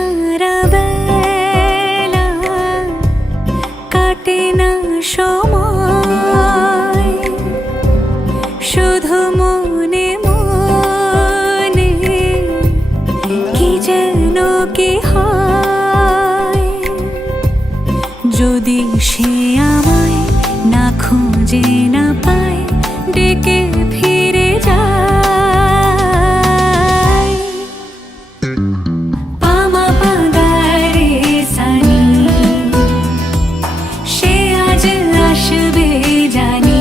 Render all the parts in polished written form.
সারা বেলা কাটে না সময়, শুধু মনে মনে কি যেন কি হয়। যদি সে আমায় না খুঁজে না পায়, ডেকে ফিরে যায়। পামা পাগারে সানি, সে আজ আসবে জানি।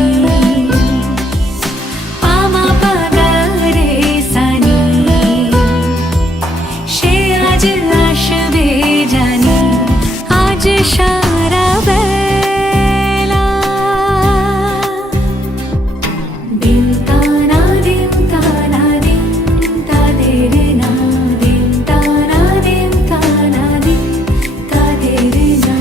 পামা পাগারে সানি, সে আজ আসবে জানি। আজ সারা বেলা দিন তানা দিন তানা দিন তাদের না, দিন তানা দিন তানা দিন তাদের না।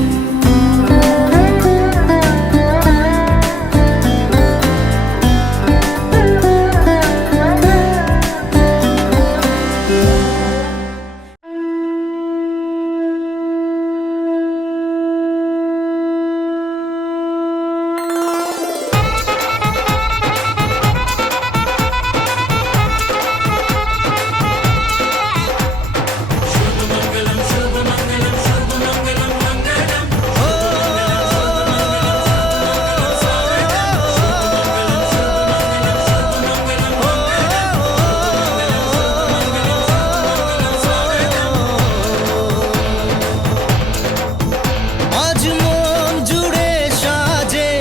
আজ মন জুড়ে সাজে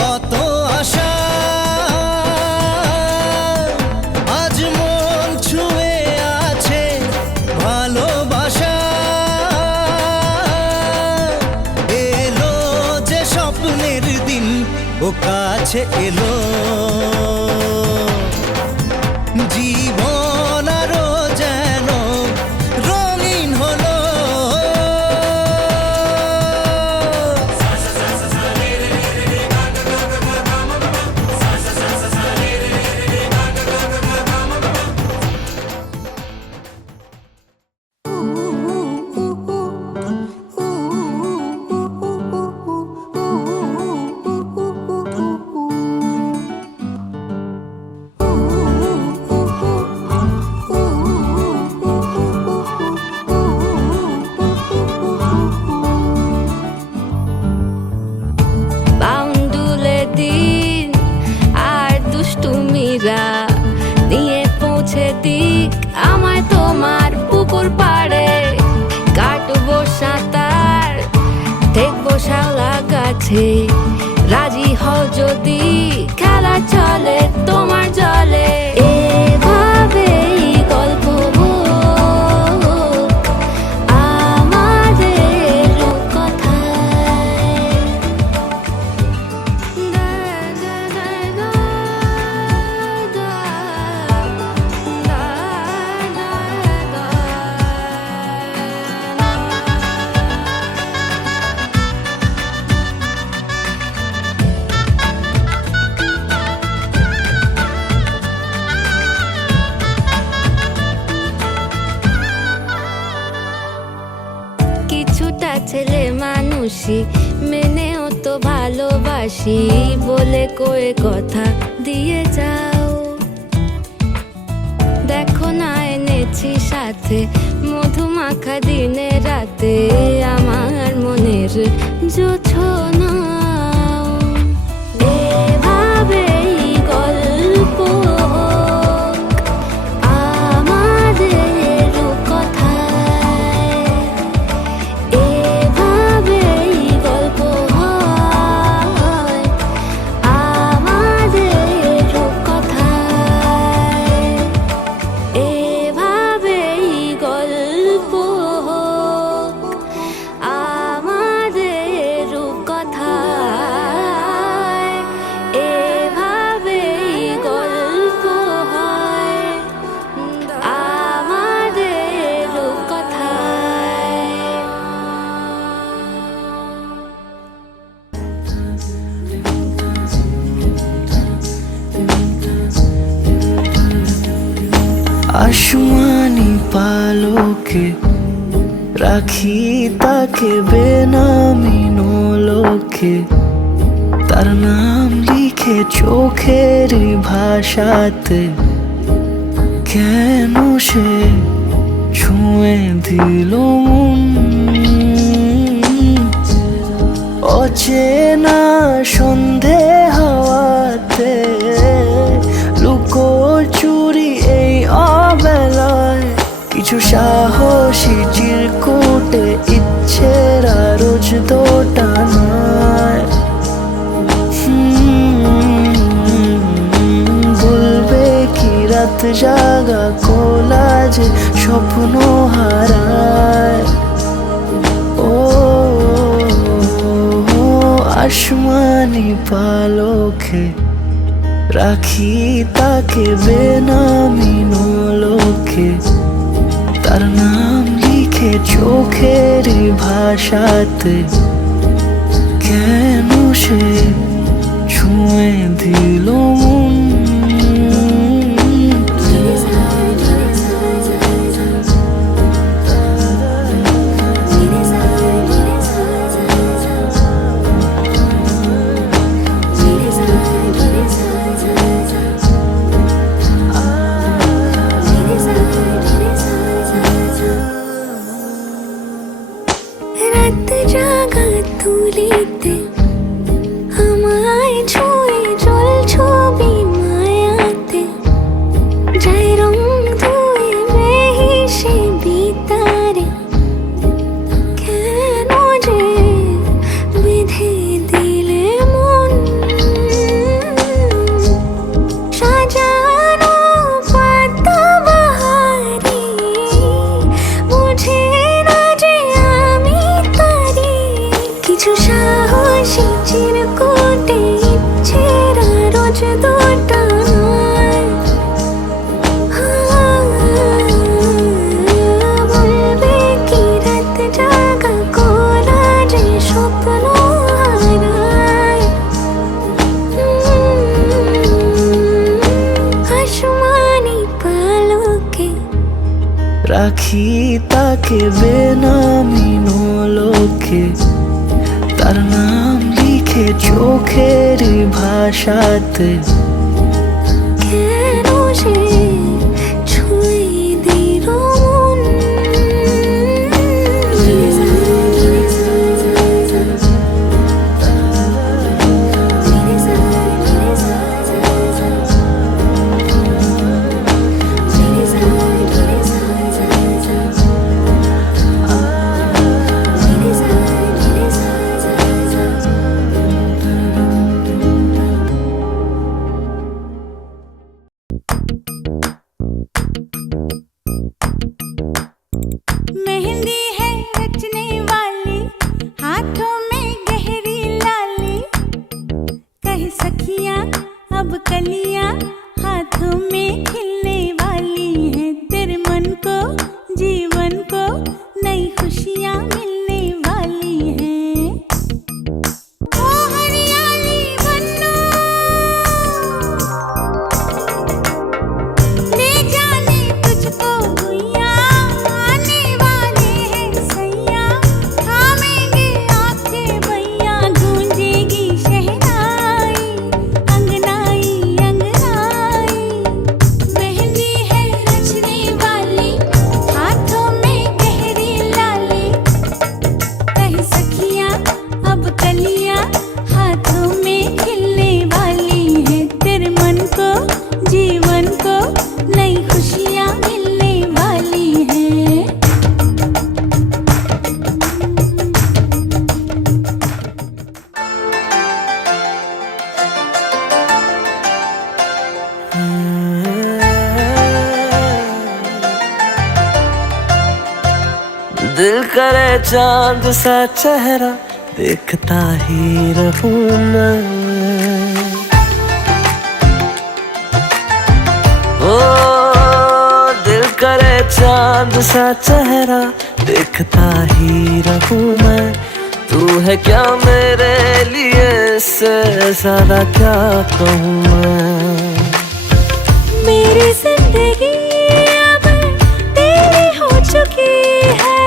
কত আশা, আজ মন ছুঁয়ে আছে ভালোবাসা। এলো যে স্বপ্নের দিন, ও কাছে এলো জীবন আরো যেন রঙিন হলো। বাউন্ডুলে দিন আর দুষ্টুমিরা নিয়ে পৌঁছে দিক আমায় তোমার পুকুর পাড়ে। কাটবো সাঁতার, দেখবো শাওলা গাছে, রাজি হও যদি খেলা চলে তোমার জলে। এভাবেই গল্প হোক আমাদের রূপকথায়। কিছুটা ছেলে মানুষই মেনেও তো ভালোবাসি বলে কয়ে কথা দিয়ে যাও। দেখো না এনেছি সাথে মধুমাখা দিনে রাতে আমার মনের জোছনা। এভাবেই গল্প হোক আমাদের রূপকথায়। এভাবেই গল্প হয় আমাদের রূপকথায়। এভাবেই গল্প হোক আমাদের রূপকথায়। এভাবেই গল্প হয় আমাদের রূপকথায়। আসমানি পালকে রাখি তাকে বেনামি লোকে, তার নাম লিখে চোখের ভাষাতে। কেন সে ছুঁয়ে দিল মন, অচেনা সন্ধে হাওয়াতে, লুকোচুরি এই অবেলায়। কিছু সাহসী চিরকুটে ইচ্ছের রোজ দোটানায়। বলবে কি রাত জাগা কোলাজে স্বপ্ন হারায়। ও আসমানি পালকে রাখি তাকে বেনামি লোকে, তার নাম লিখে চোখের ভাষাতে। কেন সে ছুঁয়ে দিল মন, রাত জাগা তুলিতে আমায় ছুঁয়ে জল ছবি মায়াতে। যাই রং ধুয়ে বেহিসে বিতারে, কেন যে বেঁধে দিলে মন। সাজানো পাতা বাহারি বুঝে না যে আমি তারি। কিছু সাহসী চিরকুটে ইচ্ছের রোজ দোটানায়। বলবে কি রাত জাগা কোলাজে স্বপ্ন হারায়। আসমানি পালকে রাখি তাকে বেনামি লোকে, তার নাম লিখে চোখের ভাষাতে। কেন সে ছুঁয়ে দিল মন। मेहंदी है रचने वाली, हाथों में गहरी लाली। कह सखियां अब कलियां हाथों में खिलने वाली हैं। तेरे मन को जीवन को नई खुशियां मिलने वाली हैं। ओ हरियाली बन्नो ले जाने तुझको गुइया, आने वाले हैं सैया। थामेंगे आंखें भैया, गूंजेगी शहनाई अंगनाई अंगनाई। मेहंदी है रचने वाली, हाथों में गहरी लाली। कह सखियां अब कलियां हाथों में खिलने वाली हैं। तेरे मन को जीवन को नई खुशियां मिलने वाली हैं। दिल करे चांद सा चेहरा देखता ही रहूं मैं। ओ दिल करे चांद सा चेहरा देखता ही रहूं मैं। तू है क्या मेरे लिए, इससे ज्यादा क्या कहूँ मैं। मेरी जिंदगी अब तेरी हो चुकी है,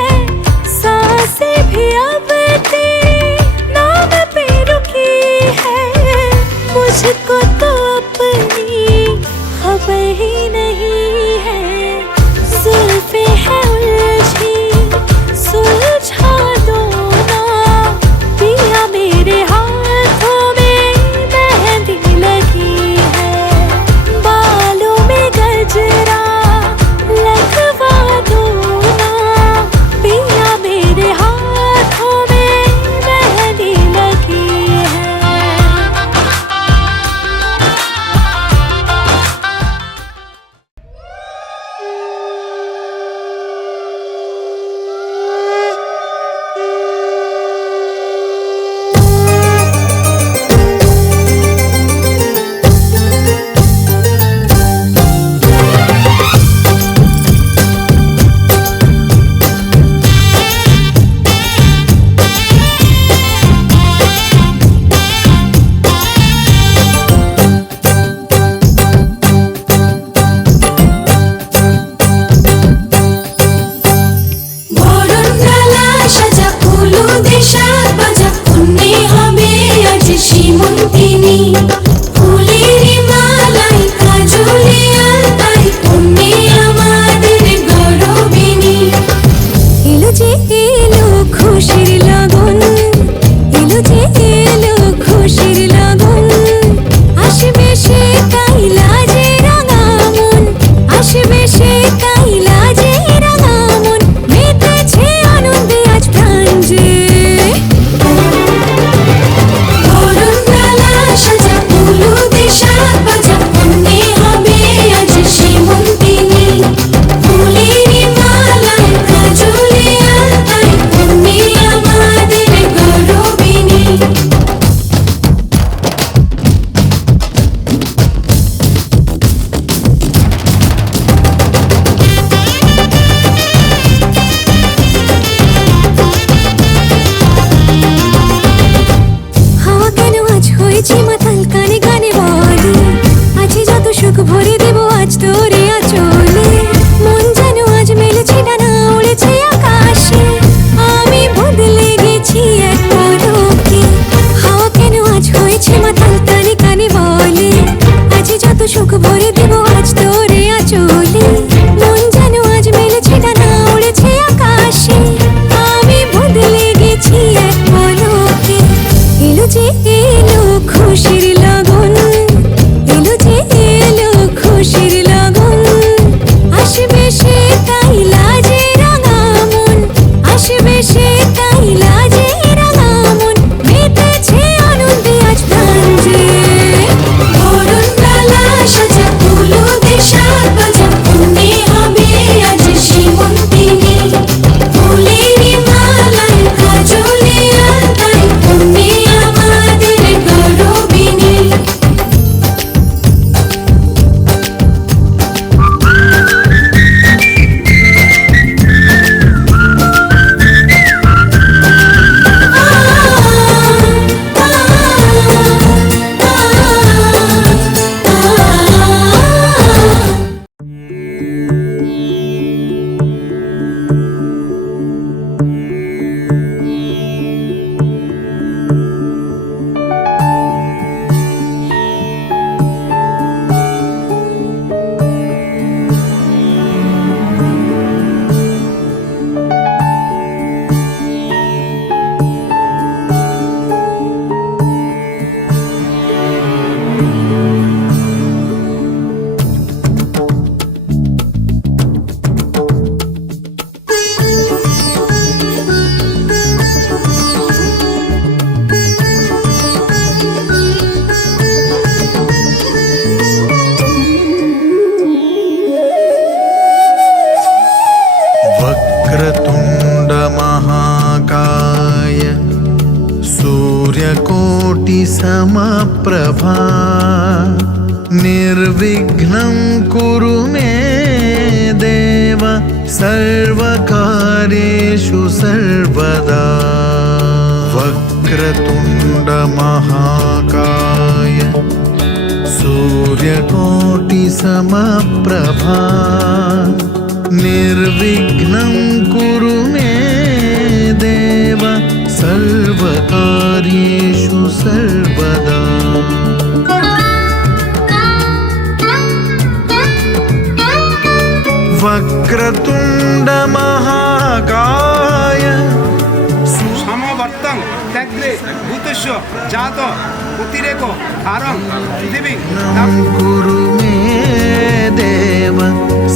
দেশার বাজা পুণ্যে হবে আজ সীমন্তিনী ফুলের মালাই কাজলে আলতায় পুণ্যে আমাদের গৌরবিনী এলো যে এলো খুশির লগন এলো যে এলো খুশির লগন আসবে সে কাইলা যে রাঙামন আসবে সে কাইলা যে রাঙামন মেতেছে আনন্দে আজ প্রাণ যে বরণডালা সাজা উলুদে সাত বাজা পুণ্যে হবে আজ সীমন্তিনী ফুলের মালায় কাজলে আলতায় পুণ্যে আমাদের গৌরবিনী হাওয়া কেন আজ হয়েছে মাতাল কানে কানে বলে আছে যত সুখ ভরে দেব আজ তোরে আঁচলে মন যেন আজ মেলেছে ডানা উড়েছে আকাশে আমি বদলে গেছি এক পলকে হাওয়া কেন আজ হয়েছে মাতাল কানে কানে বলে আছে যত সুখ ভরে দেব আজ তোরে আঁচলে মন যেন আজ মেলেছে ডানা উড়েছে আকাশে আমি বদলে গেছি এক পলকে এলো যে এলো খুশির লগন এলো যে এলো খুশির লগন আসবে সে কাইলা যে রাঙামন আসবে সে কাইলা যে রাঙামন মেতেছে আনন্দে আজ প্রাণ যে বরণডালা সাজা উলুদে সাত বাজা পুণ্যে হবে আজ সীমন্তিনী ফুলের মালায় কাজলে আলতায় পুণ্যে আমাদের গৌরবিনী वक्रतुण्ड महाकाय सूर्यकोटि समप्रभा निर्विघ्नं कुरु मे देव सर्वकार्येषु सर्वदा वक्रतुण्ड महाकाय सूर्यकोटि समप्रभा निर्विघ्नं कुरु मे देव सर्वकार्येषु सर्वदा वक्रतुण्ड महाकाय সমবর্তং ত্যাগ্রে ভূতস্য জাত অতিরেক কারণ পৃথিবী कुरु मे देव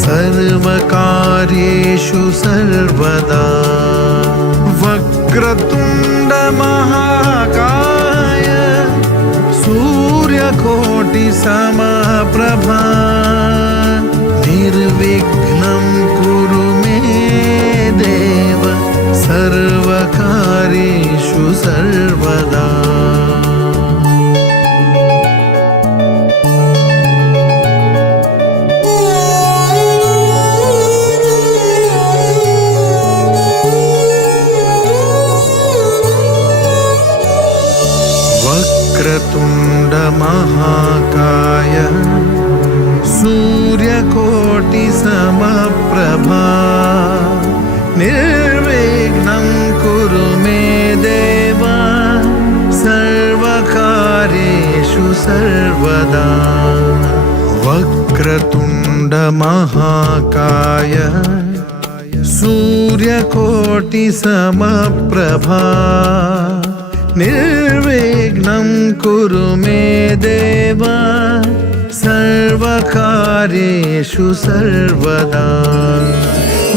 सर्वकार्येषु सर्वदा वक्रतुण्ड महाकाय सूर्यकोटि समप्रभा निर्विघ्नं कुरु मे देव सर्वकार्येषु सर्वदा वक्रतुण्ड महाकाय सूर्यकोटि समप्रभा निर्विघ्नं कुरु मे सूर्यकोटि समप्रभा निर्विघ्नं कुरु मे देव सर्वकार्येषु सर्वदा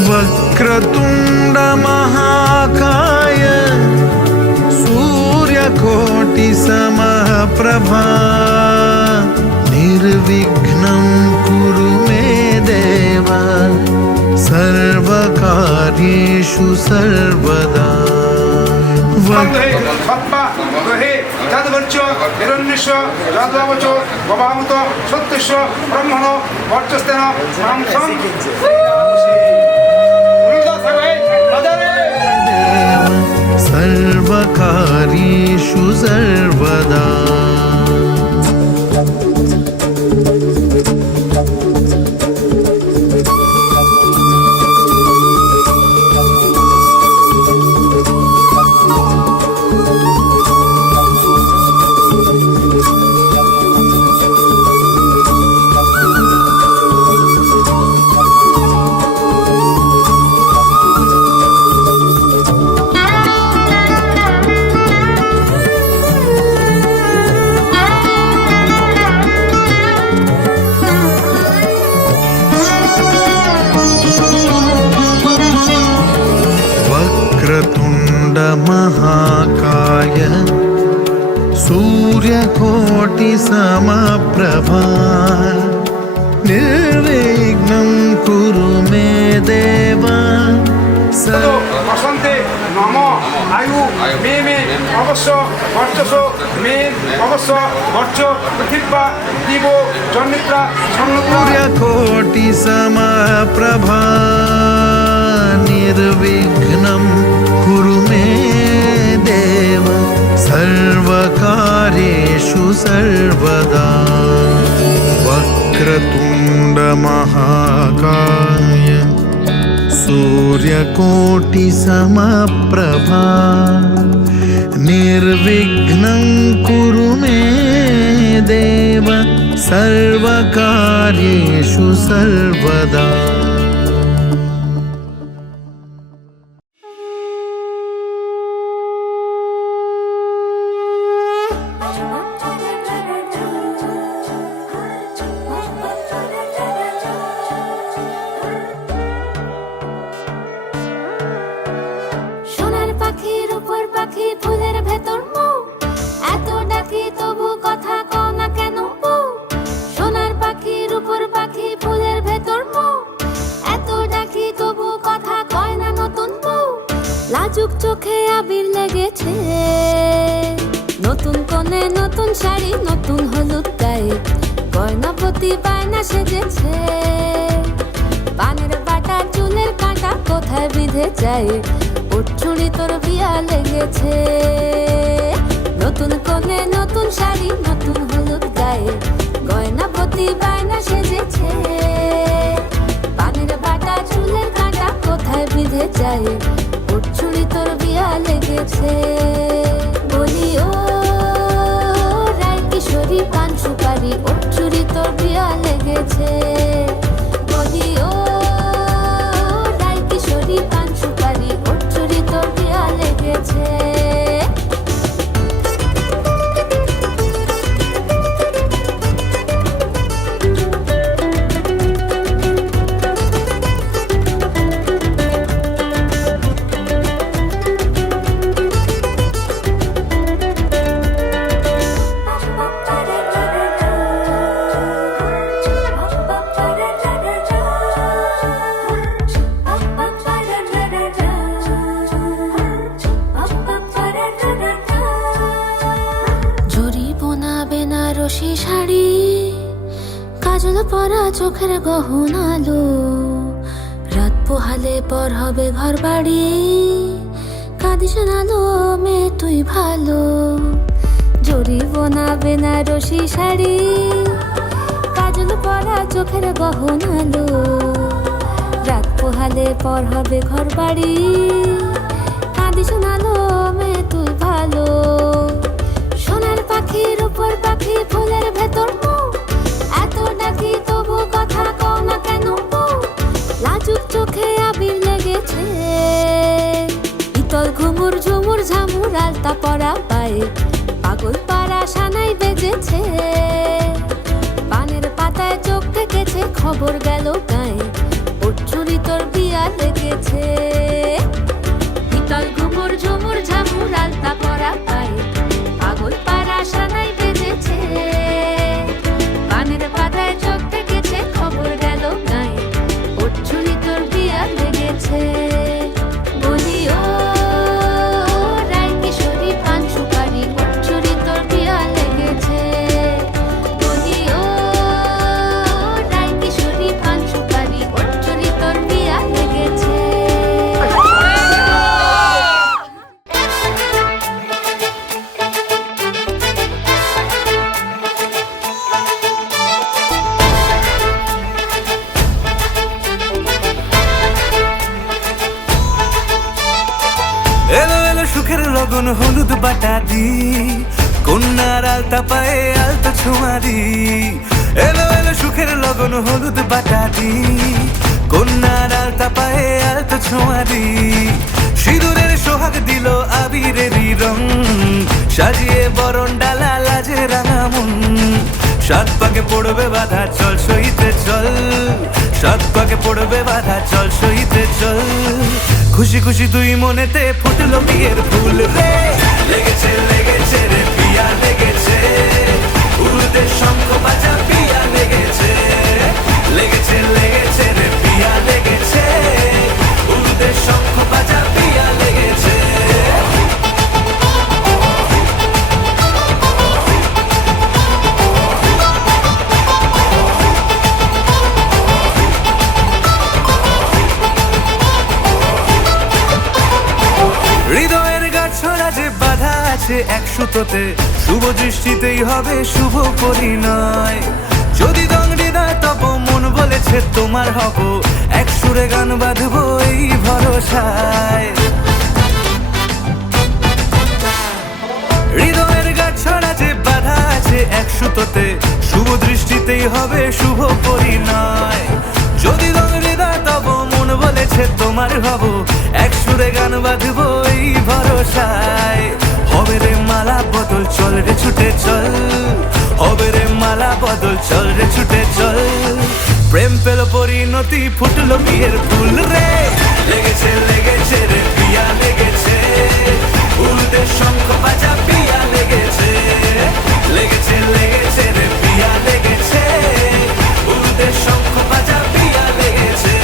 वक्रतुण्ड महाकाय सूर्यकोटि समप्रभा निर्विघ्नं कुरु मे देव सर्वकार्येषु सर्वदा সত্তা গ্রহে যাদবর্চ হিরণ্যস্য যাদবচ ভবামত সত্যস্য ব্রহ্মণ বর্চস্তেন মাংসং सर्वकार्येषु सर्वदा वक्रतुण्ड महाकाय सूर्यकोटि समप्रभा निर्विघ्नं कुरु मे देव বসন্তে নম আয়ু মে মে অবশ্য বর্চস মে অবশ্য বর্চ পৃথিব্যা দিব জন্মিত্রা सूर्यकोटि समप्रभा निर्विघ्नं कुरु मे देव सर्वकार्येषु सर्वदा वक्रतुण्ड महाकाय सूर्यकोटि समप्रभा निर्विघ्नं कुरु मे देव सर्वकार्येषु सर्वदा সোনার পাখির উপর পাখি ফুলের ভেতর মৌ এত ডাকি তবু কথা কও না কেন বউ সোনার পাখির উপর পাখি ফুলের ভেতর মৌ এত ডাকি তবু কথা কয় না নতুন বউ লাজুক চোখে আবির লেগেছে নতুন কোণে নতুন শাড়ি নতুন হলুদ গায়ে গয়নাপতি বায়না সেজেছে পানের বাটা চুলের কাঁটা কোথায় বিঁধে যায় ওর চুড়ি তোর বিয়া লেগেছে নতুন কোণে নতুন শাড়ি নতুন হলুদ গায়ে গয়নাপতি বায়না সেজেছে পানের বাটা চুলের কাঁটা কোথায় বিঁধে যায় ওর চুড়ি তোর বিয়া লেগেছে বলি ও রায় কিশোরী পান সুপারি ওর চুড়ি তোর বিয়া লেগেছে বলি ও রায় কিশোরী পান সুপারি ওর চুড়ি তোর বিয়া লেগেছে বেনারসি শাড়ি কাজল পরা চোখের গহনালো রাত পোহালে পর হবে ঘর বাড়ি কাঁদিস নালো মেয়ে তুই ভালো জড়ি বোনা বেনারসি শাড়ি কাজল পরা চোখের গহনালো রাত পোহালে পর হবে ঘর বাড়ি কাঁদিস নালো মেয়ে তুই ভালো সোনার পাখির উপর পাখি ফুলের ভেতর মৌ এত ডাকি তবু কথা কও না কেন বউ লাজুক চোখে আবির লেগেছে ঝামুর আলতা পরা পায়ে পাগল পাড়া সানাই বেজেছে, পানের পাতায় চোখ থেকেছে, খবর গেল গায়ে ওর চুরি তোর বিয়া লেগেছে। শীতল ঘুমুর ঝুমুর ঝামুর আলতা পরা পায়ে পাগল পাড়া সানাই বেজেছে, পানের পাতায় চোখ থেকেছে, খবর গেল গায়ে ওর চুরি তোর বিয়া লেগেছে। বলি ও রায় কিশোরী পান সুপারি ওর চুরি তোর বিয়া লেগেছে। বলি ও রায় কিশোরী পান সুপারি ওর চুরি তোর বিয়া লেগেছে। এলো এলো সুখের লগন হলুদ বাটা দি, কন্যার আলতা পায়ে আলতা ছোঁয়া দি। এলো এলো সুখের লগন হলুদ বাটা দি, কন্যার আলতা পায়ে আলতা ছোঁয়া দি। সিঁদুরের সোহাগ দিল আবিরেরই রং, সাজিয়ে বরণ ডালা লাজে রাঙা মন। সাত পাকে পড়বে বাধা চল সইতে চল, সাত পাকে পড়বে বাধা চল সইতে চল। খুশি খুশি দুই মনেতে ফুটলো বিয়ের ফুল রে, লেগেছে লেগেছে রে পিয়া লেগেছে, উলুদের শঙ্খ বাজা পিয়া লেগেছে, লেগেছে লেগেছে রে পিয়া লেগেছে, উলুদের শঙ্খ বাজা পিয়া লেগেছে। হৃদয়ের গাছড়া যে বাধা আছে এক সুতোতে, শুভ দৃষ্টিতেই হবে শুভ পরিণয়। যদি দংড়ি দেয় তব মন বলেছে তোমার হব, এক সুরে গান বাঁধবো এই ভরসায়। হৃদয়ের গাছড়া যে বাধা আছে এক সুতোতে, শুভ দৃষ্টিতেই হবে শুভ পরিণয়। যদি দংড়ি দেয় তব মন বলেছে তোমার হব, এক সুরে গান বাঁধবো এই ভরসায়। হবে রে মালা বদল চল রে ছুটে চল, হবে রে মালা বদল চল রে ছুটে চল। প্রেম পেল পরিণতি ফুটলো বিয়ের ফুল রে, লেগেছে লেগেছে রে পিয়া লেগেছে, উলুদের শঙ্খ বাজা পিয়া লেগেছে, লেগেছে লেগেছে রে পিয়া লেগেছে, উলুদের শঙ্খ বাজা পিয়া লেগেছে।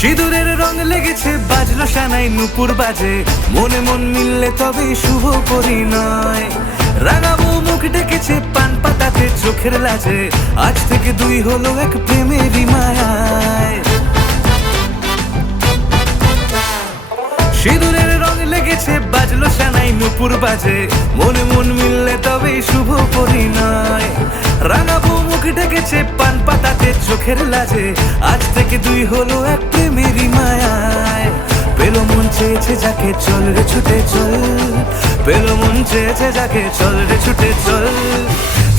সিঁদুরের রং লেগেছে বাজলো সানাই নুপুর বাজে, মনে মন মিললে তবে শুভ পরিণয়। রাঙাবো মুখ ডেকেছে পান পাতাতে চোখের লাজে, আজ থেকে দুই হলো এক প্রেমেরই মায়ায়। সিঁদুরের রং লেগেছে বাজলো সানাই নুপুর বাজে, মনে মন মিললে তবে শুভ পরিণয়। রাঙাবো মুখ ডেকেছে পান পাতাতে চোখের লাজে, আজ থেকে দুই হলো এক প্রেমেরই মায়ায়। পেলো মন চেয়েছে যাকে চল রে ছুটে চল, পেলো মন চেয়েছে যাকে চল রে ছুটে চল।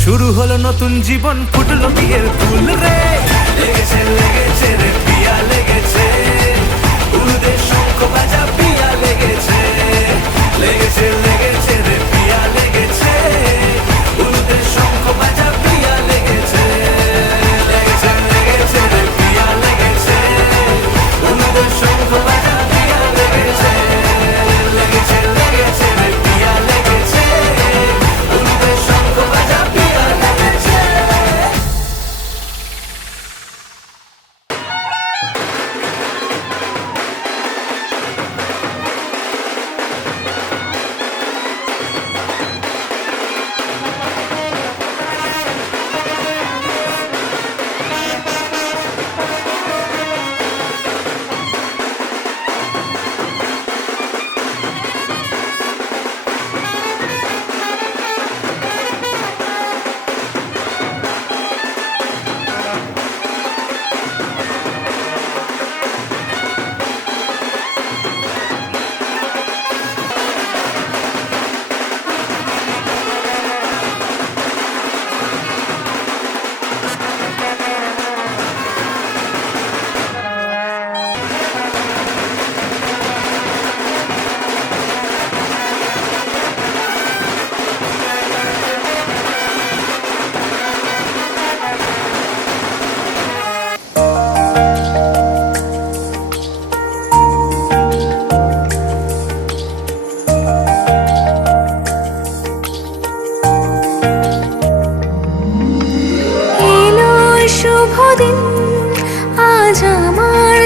শুরু হলো নতুন জীবন ফুটলো বিয়ের ফুল রে, লেগেছে লেগেছে রে পিয়া লেগেছে, উলুদের শঙ্খ বাজা পিয়া লেগেছে, লেগেছে লেগেছে রে পিয়া লেগেছে, উলুদের শঙ্খ বাজা পিয়া লেগেছে, লেগেছে লেগেছে রে পিয়া লেগেছে, উলুদের শঙ্খ বাজা পিয়া লেগেছে, লেগেছে লেগেছে রে পিয়া লেগেছে, উলুদের শঙ্খ বাজা পিয়া লেগেছে।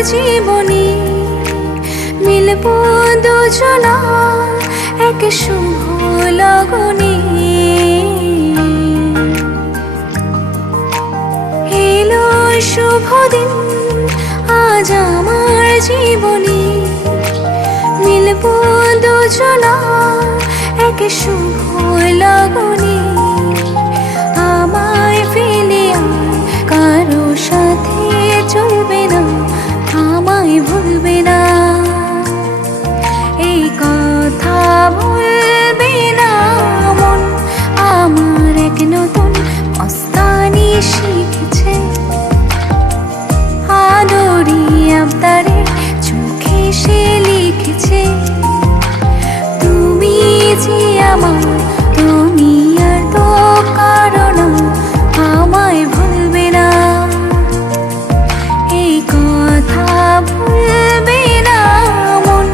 জীবনী মিলব দুজনা এক শুভ লগনে। এলো শুভ দিন আজ আমার জীবনী মিলব দুজনা এক শুভ লগনে। আমায় ফেলে আর কারো সাথে চলবে না, আমায় ভুলবে না, এই কথা ভুলবে না মন। আমার এক নতুন মস্তানি শিখেছে, আদরি আবদারে চোখে সে লিখেছে, তুমি যে আমার, তুমি আর তো কারণ আমায় ভুলবে না, এই কথা ভুলবে না মন।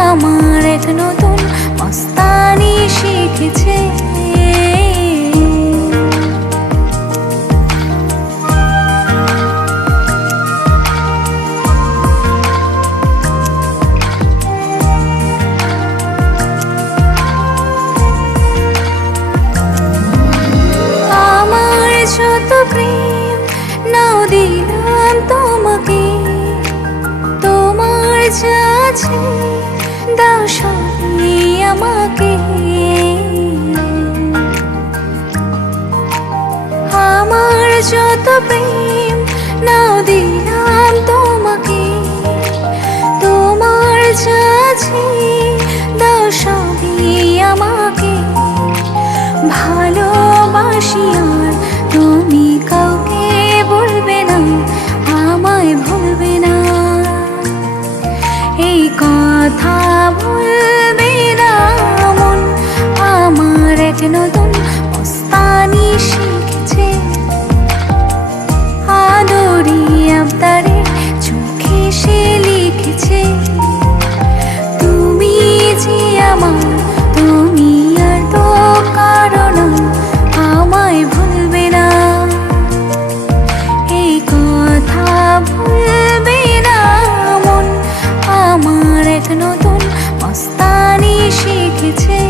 আমার এক নতুন মস্তানি শিখেছে। আমার যত প্রেম নাও দিলাম তোমাকে, তোমার যা আছে দাও সবই আমাকে। আমার যত প্রেম নাও দিলাম তোমাকে, তোমার যা আছে দাও সবই আমাকে। ভালোবাসি আর তুমি কাউকে বলবে না, আমায় ভুলবে না, এই কথা ভুলবে না মন। আমার এক নতুন মস্তানি শিখেছে, আদরি আবদারে চোখে সে লিখেছে, তুমি যে আমার, তুমি আর তো কারণ আমায় ভুলবে না, এই কথা ভুলবে না মন। আমার এক নতুন মস্তানি শিখেছে।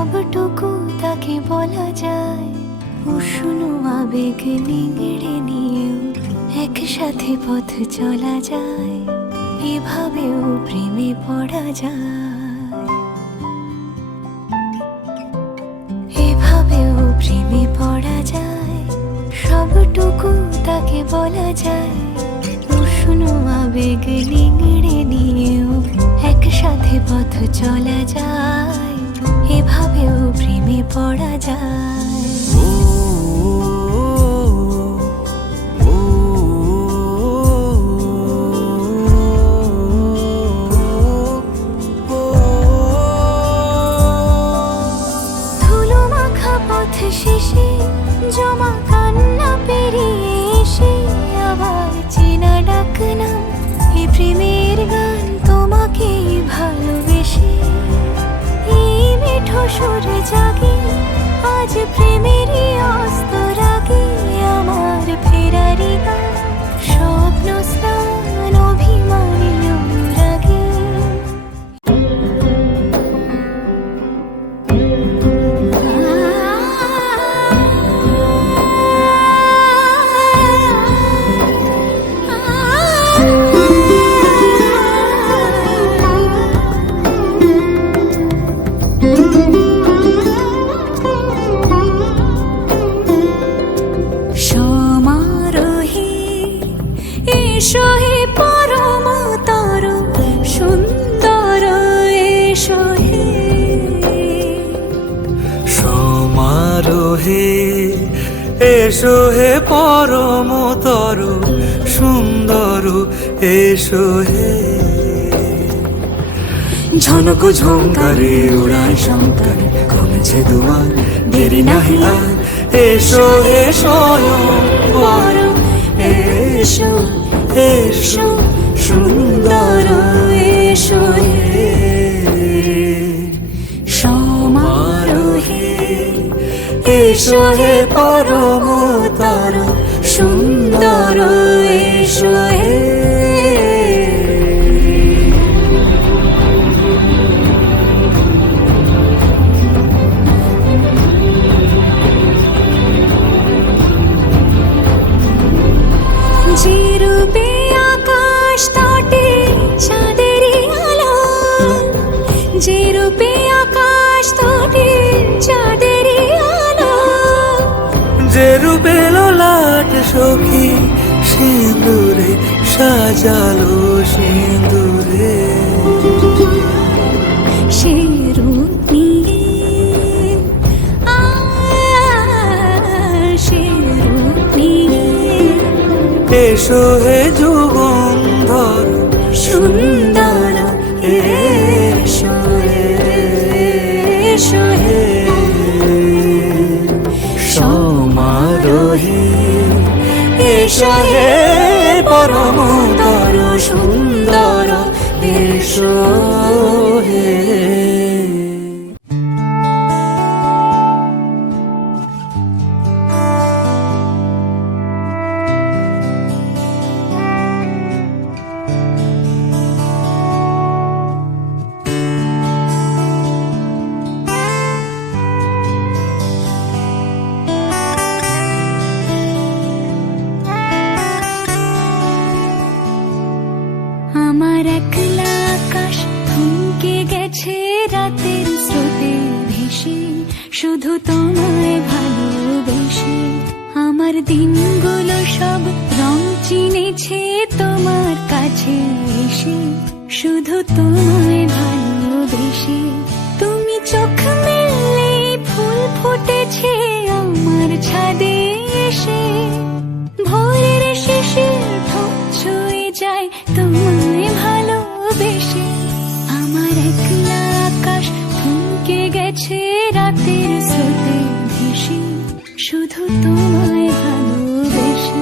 সবটুকু তাকে বলা যায়। উষ্ণ আবেগ নিংড়ে নিয়েও একসাথে পথ চলা যায়, এভাবেও প্রেমে পড়া যায়, এভাবেও প্রেমে পড়া যায়। সবটুকু তাকে বলা যায়, উষ্ণ আবেগ নিংড়ে নিয়েও একসাথে পথ চলা যায়, এভাবেও প্রেমে পড়া যায়। ধুলো মাখা পথ শেষে জমা কান্না পেরিয়ে এসে আবার চেনা ডাক নাম, এই প্রেমের গান তোমাকে ভালোবেসে। এই মিঠো সুর জাগে আজ প্রেমেরই অস্ত রাগে, আমার ফেরারি গান স্বপ্ন স্নান অভিমানী অনুরাগে। সমারোহে এসো হে পরমতর সুন্দর, এসো হে সমারোহে এসো হে পরমতর সুন্দর, এসো হে। ঝনক ঝঙ্কারে উড়ায় শঙ্কর, খুলছে দুয়ার দেরি নাহি আর। এসো হে স্বয়ংবর, এসো এসো সুন্দর, এসো হে। সমারোহে এসো হে পরমতর সুন্দর, এসো হে। যে রূপে আকাশ তটে চাঁদেরই আলো, যে রূপে আকাশ তটে চাঁদেরই আলো, যে রূপে ললাট সখী সিঁদুরে সাজালো সিঁদুরে। সে রূপ নিয়ে সে রূপ নিয়ে এসো হে যুগন্ধর সুন্দর, এসো এসো হে। সমারোহে এসো হে পরমতর সুন্দর, এসো হে। আমার একলা আকাশ থমকে গেছে রাতের স্রোতে ভেসে, শুধু তোমায় ভালোবেসে। আমার দিনগুলো সব রং চিনেছে তোমার কাছে এসে, শুধু তোমায় ভালোবেসে। তুমি চোখ মেললে ফুল ফুটেছে আমার ছাদে এসে, ভোরের শেষে ঠোঁট ছুঁয়ে যায় তোমায় ভালোবেসে। আমার একলা আকাশ থমকে গেছে রাতের স্রোতে ভেসে, শুধু তোমায় ভালোবেসে।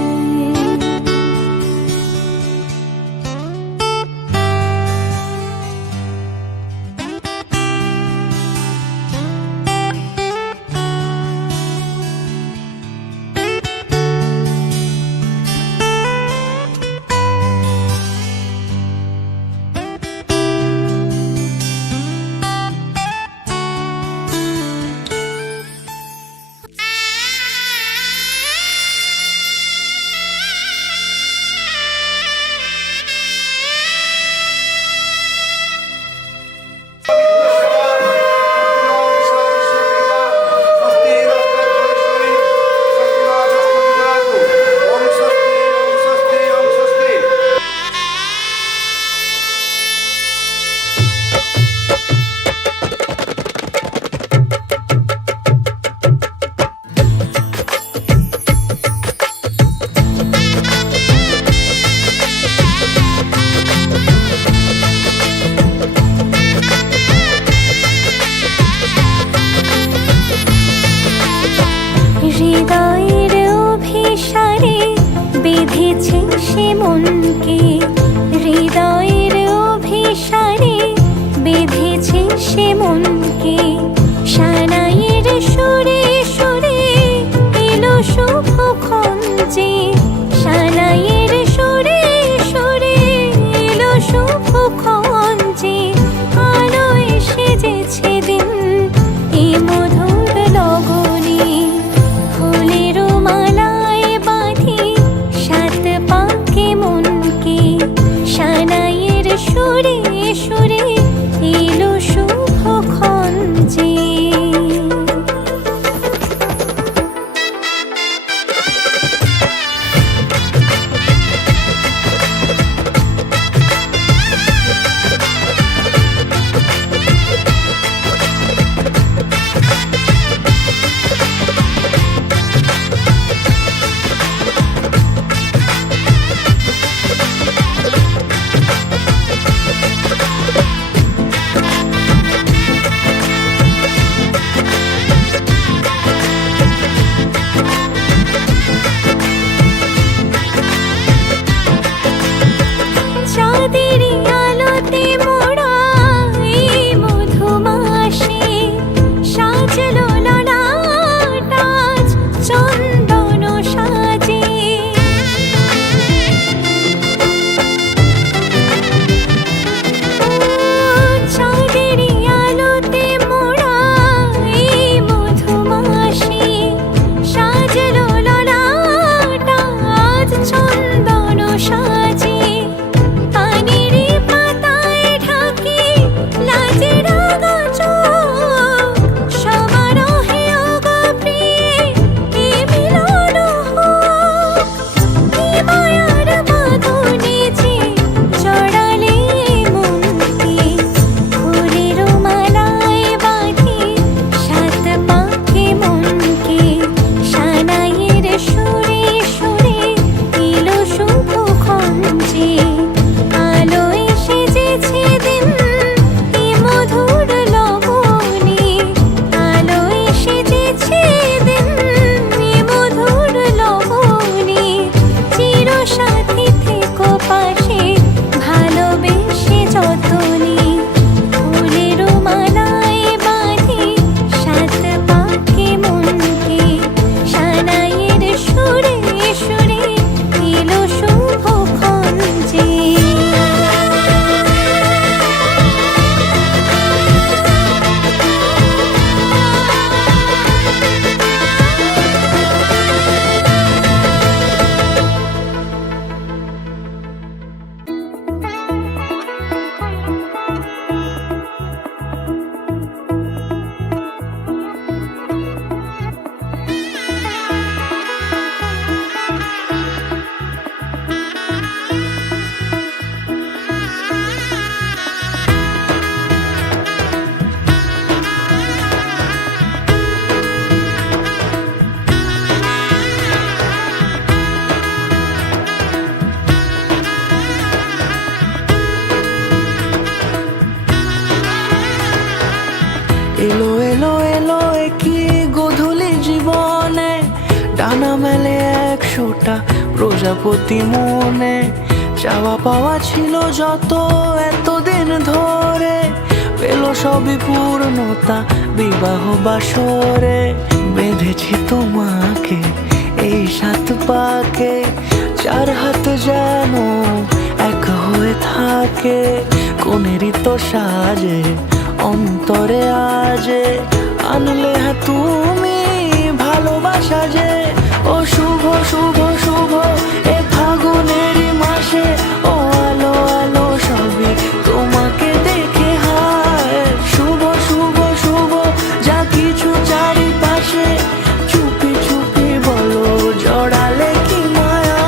হৃদয়ের অভিসারে বেঁধেছে সে মনকে, হৃদয়ের অভিসারে বেঁধেছে সে মনকে। সানাইয়ের সুরে সুরে এলো শুভক্ষণ যে, সানাইয়ের সুরে সুরে এলো শুভক্ষণ যে, আলোয় সেজেছে দিন এ মধুর লগনে। ফুলের মালায় বাঁধি সাত পাকে মনকে, সানাইয়ের সুরে সুরে এলো শুভক্ষণ যে। চাঁদের আলোতে মোড়া এই মধুমাসে সাজলো ললাট আজ চন্দন সাজে। চাঁদের আলোতে মোড়া এই মধুমাসে সাজলো ললাট আজ চন্দন সাজে। পানির পাতায় ঢাকি লাজের চোখ, সমারোহে ওগো প্রিয়ে এ মিলন হোক। এ মায়ার বাঁধনে যে জড়ালে মনকে, ফুলের মালায় বাঁধি সাত পাকে মনকে, সানাইয়ের সুরে সুরে এলো শুভক্ষণ যে, আলোয় সেজেছে দিন এ মধুর লগনে। আলোয় সেজেছে দিন এ মধুর লগনে। চিরসাথী থেকো পাশে ভালোবেসে যতনে, ফুলের মালায় বাঁধি সাত পাকে মনকে, সানাইয়ের সুরে সুরে এলো শুভক্ষণ যে। এলো এলো এলো কি গোধূলি জীবনে, ডানা মেলে 100টা প্রজাপতি মনে। চাওয়া পাওয়া ছিল যত এতদিন ধরে, পেল সবই পূর্ণতা বিবাহ বাসরে। বেঁধেছি তোমাকে এই সাত পাকে, চার হাত যেন এক হয়ে থাকে। কোনেরই তো সাজে অন্তরে আজে, আনলে হ্যাঁ তুমি ভালোবাসা যে। ও শুভ শুভ শুভ এ ফাগুনেরই মাসে, ও আলো আলো সবই তোমাকে দেখে হায়। শুভ শুভ শুভ যা কিছু চারিপাশে, চুপি চুপি বলো জড়ালে কি মায়া।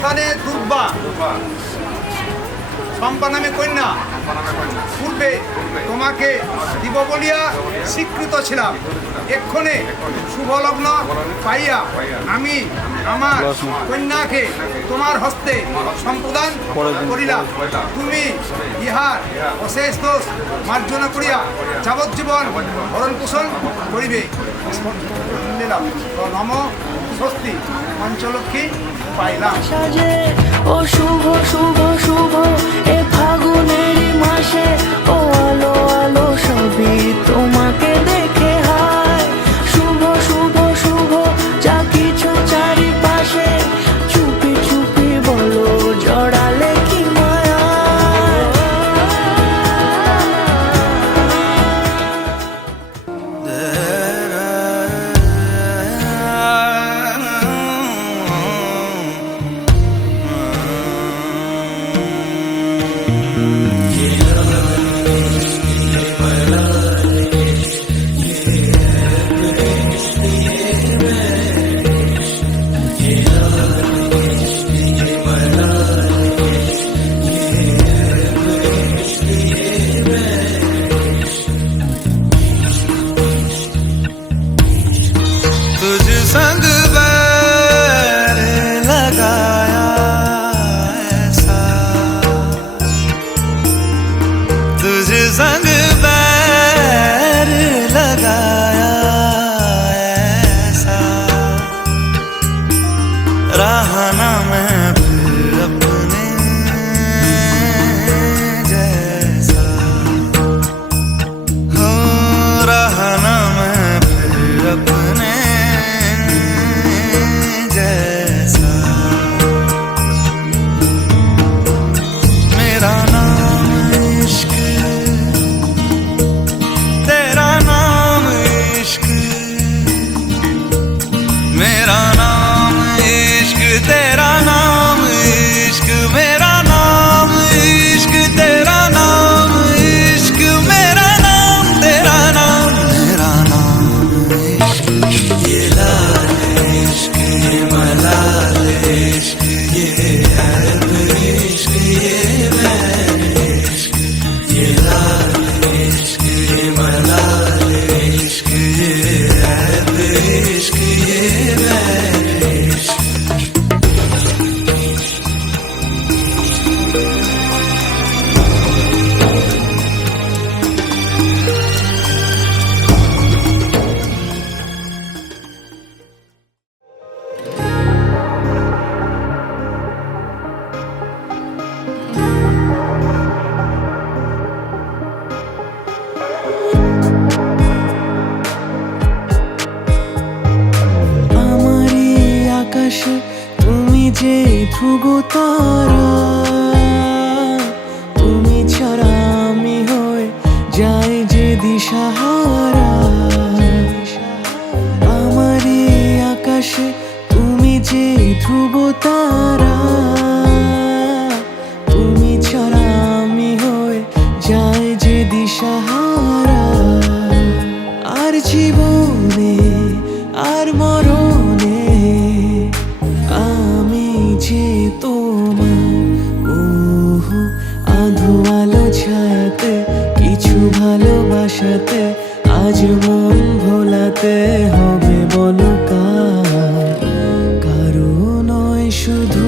স্থানে দুর্বা শম্পা নামে কন্যা পূর্বে তোমাকে দিব বলিয়া স্বীকৃত ছিলাম। এক্ষণে শুভলগ্ন পাইয়া আমি আমার কন্যাকে তোমার হস্তে সম্প্রদান করিলাম। তুমি ইহার অশেষ দোষ মার্জনা করিয়া যাবজ্জীবন ভরণ পোষণ করিবে। নিলাম নম স্বস্তি পঞ্চলক্ষ্মী পাইলাম। সাজে ও শুভ শুভ শুভ এ ফাগুনের মাসে, ও আলো আলো সবই তোমাকে দেখে হায়। শুভ শুভ শুভ যা কিছু চারিপাশে, চুপি চুপি বলো জড়ালে কি মায়া। तुझ संग बैर लगाया ऐसा, तुझ संग बैर लगाया ऐसा, रहा ना मैं फिर अपने जैसा, हो रहा ना मैं फिर अपने जैसा। मेरा नाम इश्क, तेरा नाम इश्क, मेरा नाम इश्क, तेरा नाम इश्क, मेरा नाम इश्क, तेरा नाम इश्क, मेरा नाम तेरा नाम, मेरा नाम इश्क। ये लाल इश्क, ये मलाल इश्क, ये ऐब इश्क, ये बैर इश्क, ये लाल इश्क, ये मलाल इश्क, ये ऐब इश्क, ये बैर इश्क। আমারই আকাশে তুমি যে ধ্রুব তারা, তুমি ছাড়া আমি হয়ে যাই যে দিশাহারা। আমারই আকাশে তুমি যে ধ্রুব তারা, তুমি ছাড়া আমি হয়ে যাই যে দিশাহারা। আর জীবনে আর মরণে আমি যে তোমার, ওহো আধো আলো ছায়াতে কিছু ভালোবাসাতে আজ মন ভোলাতে হবে বলো কার, কারো নয় শুধু